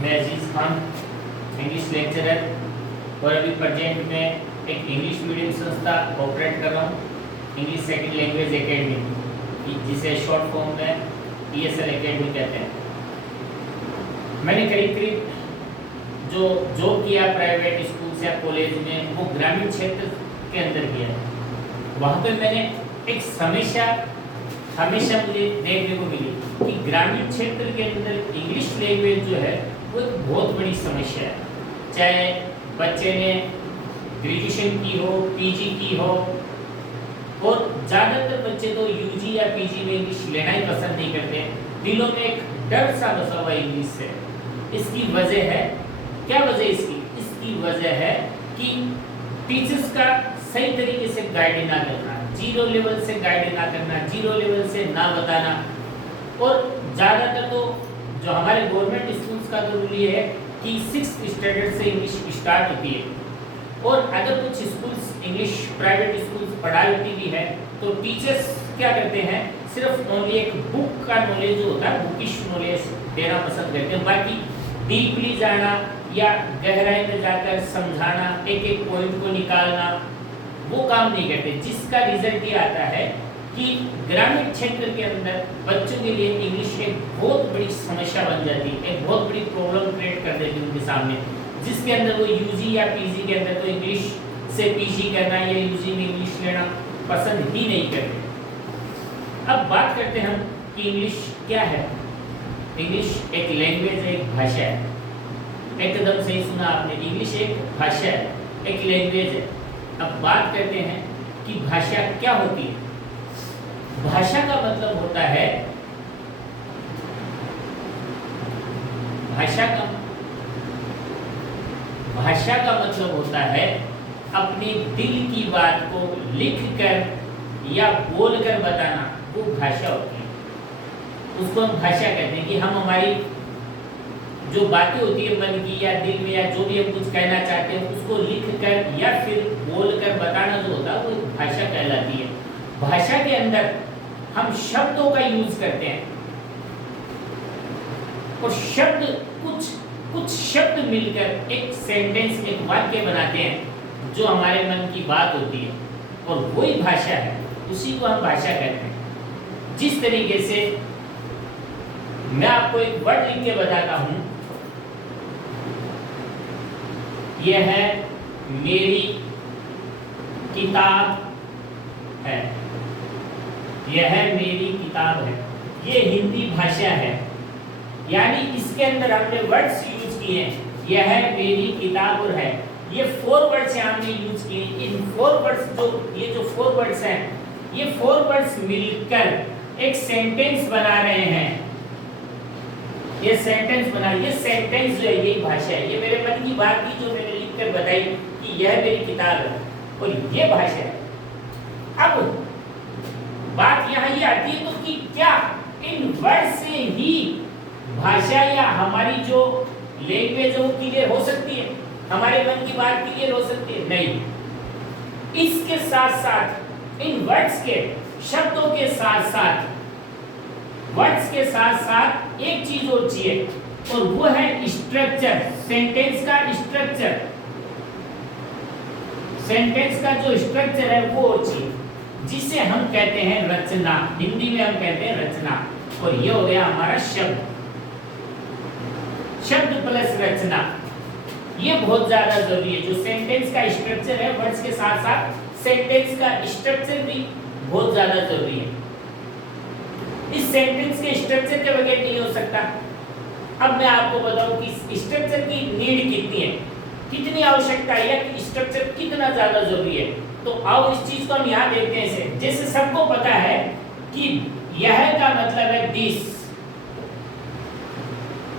मैं अजीज़ Khan, English lecturer और अभी प्रेजेंट में एक इंग्लिश मीडियम संस्था ऑपरेट कर रहा हूँ, इंग्लिश सेकंड लैंग्वेज एकेडमी, जिसे शॉर्ट फॉर्म में ESL एकेडमी कहते हैं। मैंने करीब जो जॉब किया प्राइवेट स्कूल या कॉलेज में, वो ग्रामीण क्षेत्र के अंदर किया। वहाँ पर मैंने एक समस्या हमेशा मुझे देखने को मिली कि ग्रामीण क्षेत्र के अंदर इंग्लिश लैंग्वेज जो है वो एक बहुत बड़ी समस्या है। चाहे बच्चे ने ग्रेजुएशन की हो, PG की हो, और ज़्यादातर बच्चे तो UG या PG में इंग्लिश लेना ही पसंद नहीं करते। दिलों में एक डर सा बसा हुआ इंग्लिश से। इसकी वजह है, क्या वजह इसकी? इसकी वजह है कि टीचर्स का सही तरीके से गाइड ना करना, जीरो लेवल से गाइड ना करना, जीरो लेवल से ना बताना। और ज़्यादातर तो जो हमारे गवर्नमेंट स्कूल्स का तो रूल ये है कि 6th स्टैंडर्ड से इंग्लिश स्टार्ट होती है, और अगर कुछ स्कूल्स इंग्लिश प्राइवेट स्कूल्स पढ़ाई होती भी है तो टीचर्स क्या करते हैं, सिर्फ ओनली एक बुक का नॉलेज जो होता है, बुकिश नॉलेज देना पसंद करते हैं। बाकी डीपली जाना या गहराई में जाकर समझाना, एक एक पॉइंट को निकालना, वो काम नहीं करते। जिसका रिजल्ट ये आता है कि ग्रामीण क्षेत्र के अंदर बच्चों के लिए इंग्लिश एक बहुत बड़ी समस्या बन जाती है, एक बहुत बड़ी प्रॉब्लम क्रिएट कर देती है उनके सामने, जिसके अंदर वो UG या PG के अंदर तो इंग्लिश से PG करना या UG में इंग्लिश लेना पसंद ही नहीं करते। अब बात करते हैं हम कि इंग्लिश क्या है। इंग्लिश एक लैंग्वेज है, एक भाषा है। एकदम सही सुना आपने, इंग्लिश एक भाषा है, एक लैंग्वेज है। अब बात करते हैं कि भाषा क्या होती है। भाषा का मतलब होता है, भाषा का मतलब होता है अपने दिल की बात को लिखकर या बोलकर बताना, वो भाषा होती है। उसको हम भाषा कहते हैं कि हम हमारी जो बातें होती है मन की या दिल में, या जो भी हम कुछ कहना चाहते हैं, उसको लिखकर या फिर बोलकर बताना जो होता है वो भाषा कहलाती है। भाषा के अंदर हम शब्दों का यूज करते हैं, और शब्द कुछ शब्द मिलकर एक सेंटेंस, एक वाक्य बनाते हैं जो हमारे मन की बात होती है, और वही भाषा है, उसी को हम भाषा कहते हैं। जिस तरीके से मैं आपको एक वर्ड लिख के बताता हूं, यह है मेरी किताब है, यह मेरी किताब है, ये हिंदी भाषा है। यानी इसके अंदर हमने वर्ड्स यूज किए हैं, यह है मेरी किताब और है, ये 4 वर्ड्स हमने यूज किए। इन 4 वर्ड्स ये जो 4 वर्ड्स हैं, ये 4 वर्ड्स मिलकर एक सेंटेंस बना रहे हैं। ये सेंटेंस जो है यही भाषा है। ये मेरे मन की बात की जो मैंने लिखकर बताई कि यह मेरी किताब है, और ये भाषा है। अब बात यहाँ ये आती है तो कि क्या इन वर्ड से ही भाषा या हमारी जो लैंग्वेज है वो क्लियर हो सकती है, हमारे मन की बात क्लियर हो सकती है? नहीं। इसके साथ साथ इन वर्ड्स के, शब्दों के साथ साथ, वर्ड्स के साथ साथ एक चीज और चाहिए, और वो है स्ट्रक्चर, सेंटेंस का स्ट्रक्चर। सेंटेंस का जो स्ट्रक्चर है वो चाहिए, जिसे हम कहते हैं रचना। हिंदी में हम कहते हैं रचना, और ये हो गया हमारा शब्द प्लस रचना। ये बहुत ज्यादा जरूरी है। जो सेंटेंस का स्ट्रक्चर है, वर्ड्स के साथ साथ सेंटेंस का स्ट्रक्चर भी बहुत ज्यादा जरूरी है। इस सेंटेंस के स्ट्रक्चर के बगैर नहीं हो सकता। अब मैं आपको बताऊं कि स्ट्रक्चर की नीड कितनी है, कितनी आवश्यकता है, या स्ट्रक्चर कितना ज्यादा जरूरी है। तो आओ इस चीज को हम यहाँ देखते हैं। जैसे सबको पता है कि यह का मतलब है दिस,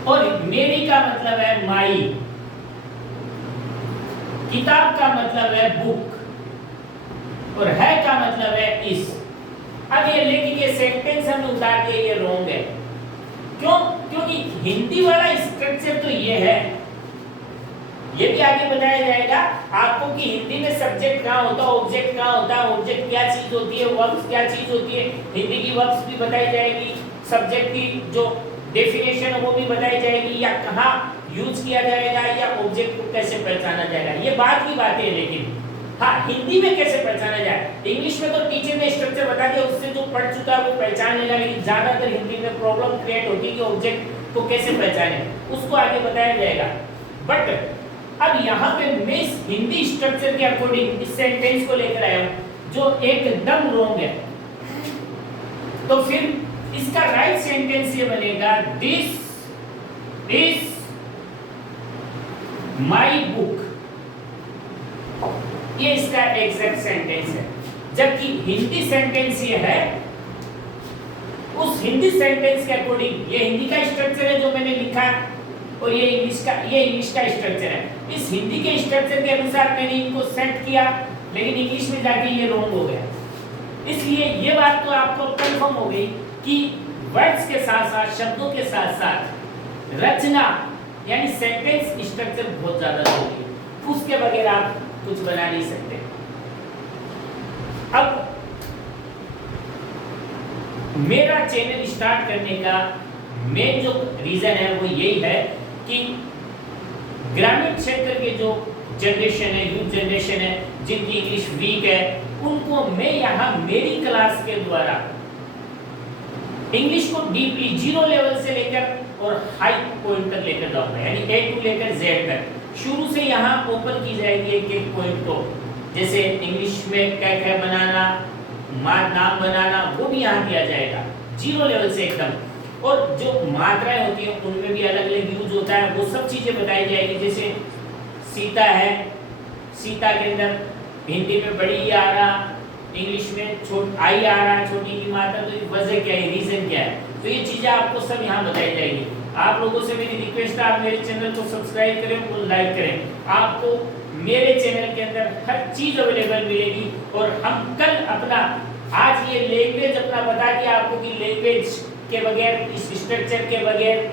और मेरी का मतलब है माई, किताब का मतलब है बुक, और है का मतलब है इस। अब ये लेकिन ये सेंटेंस हमने उतार दिया, ये रॉन्ग है। क्यों? क्योंकि हिंदी वाला स्ट्रक्चर तो ये है। ये भी आगे बताया जाएगा आपको कि हिंदी में सब्जेक्ट कहाँ होता है, ऑब्जेक्ट कहाँ होता है, ऑब्जेक्ट क्या चीज होती है, वर्ब्स क्या चीज होती है। हिंदी की वर्ब्स भी बताई जाएगी, सब्जेक्ट की जो डेफिनेशन है वो भी बताई जाएगी, या कहाँ यूज किया जाएगा या ऑब्जेक्ट को कैसे पहचाना जाएगा, ये बात की बातें है। लेकिन हाँ, हिंदी में कैसे पहचाना जाए, इंग्लिश में तो टीचर ने स्ट्रक्चर बता दिया, उससे जो पढ़ चुका है वो पहचान लेगा, लेकिन ज्यादातर हिंदी में प्रॉब्लम क्रिएट होती है कि ऑब्जेक्ट को कैसे पहचाने, उसको आगे बताया जाएगा। बट अब यहाँ पे मैं इस हिंदी स्ट्रक्चर के अकॉर्डिंग इस सेंटेंस को लेकर आया हूँ जो एकदम रॉन्ग है। तो फिर इसका राइट सेंटेंस ये बनेगा, दिस इज माई बुक, ये इसका एग्जैक्ट सेंटेंस है। जबकि हिंदी सेंटेंस ये है, उस हिंदी सेंटेंस के अकॉर्डिंग, ये हिंदी का स्ट्रक्चर है जो मैंने लिखा है, और ये इंग्लिश का स्ट्रक्चर है। इस हिंदी के स्ट्रक्चर के अनुसार मैंने इनको सेट किया, लेकिन इंग्लिश में जाके ये रॉन्ग हो गया। इसलिए ये बात तो आपको कंफर्म हो गई कि वर्ड्स के साथ साथ, शब्दों के साथ साथ रचना यानी सेंटेंस स्ट्रक्चर बहुत ज्यादा जरूरी है, उसके बगैर आप कुछ बना नहीं सकते। अब मेरा चैनल स्टार्ट करने का मेन जो रीजन है वो यही है कि ग्रामीण क्षेत्र के जो जनरेशन है, यूथ जनरेशन है, जिनकी इंग्लिश वीक है, उनको मैं यहाँ मेरी क्लास के द्वारा इंग्लिश को डीपली 0 लेवल से लेकर और हाई पॉइंट तक लेकर जाऊंगा, यानी A टू लेकर Z तक। शुरू से यहाँ ओपन की जाएगी एक एक पॉइंट को, जैसे इंग्लिश में क्या बनाना, नाम बनाना, वो भी यहाँ किया जाएगा 0 लेवल से एकदम। और जो मात्राएं होती हैं उनमें भी अलग अलग यूज होता है, वो सब चीजें बताई जाएगी। जैसे सीता है, सीता के अंदर हिंदी में बड़ी ई आ रहा, इंग्लिश में आई आ रहा, छोटी की मात्रा, तो वजह क्या है, रीजन क्या है, तो ये चीजें आपको सब यहाँ बताई जाएगी। आप लोगों से मेरी रिक्वेस्ट है, आप मेरे चैनल को सब्सक्राइब करें और लाइक करें। आपको मेरे चैनल के अंदर हर चीज अवेलेबल मिलेगी। और हम कल अपना, आज ये लैंग्वेज अपना बता दिया आपको कि लैंग्वेज के बगैर, इस स्ट्रक्चर के बगैर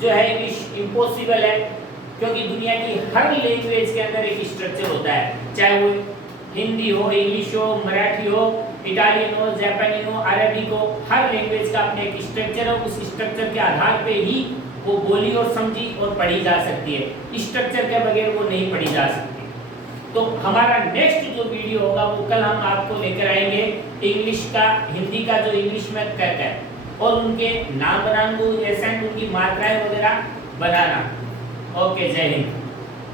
जो है इंग्लिश इम्पॉसिबल है, क्योंकि दुनिया की हर लैंग्वेज के अंदर एक स्ट्रक्चर होता है, चाहे वो हिंदी हो, इंग्लिश हो, मराठी हो, इटालियन हो, जापानी हो, अरबिक हो, हर लैंग्वेज का अपने एक स्ट्रक्चर है। उस स्ट्रक्चर के आधार पे ही वो बोली और समझी और पढ़ी जा सकती है, स्ट्रक्चर के बगैर वो नहीं पढ़ी जा सकती। तो हमारा नेक्स्ट जो वीडियो होगा वो कल हम आपको लेकर आएंगे इंग्लिश का, हिंदी का जो इंग्लिश में कहता है, और उनके नाम बनाना, एसेंट, उनकी मात्राएं वगैरह बनाना। ओके, जय हिंद।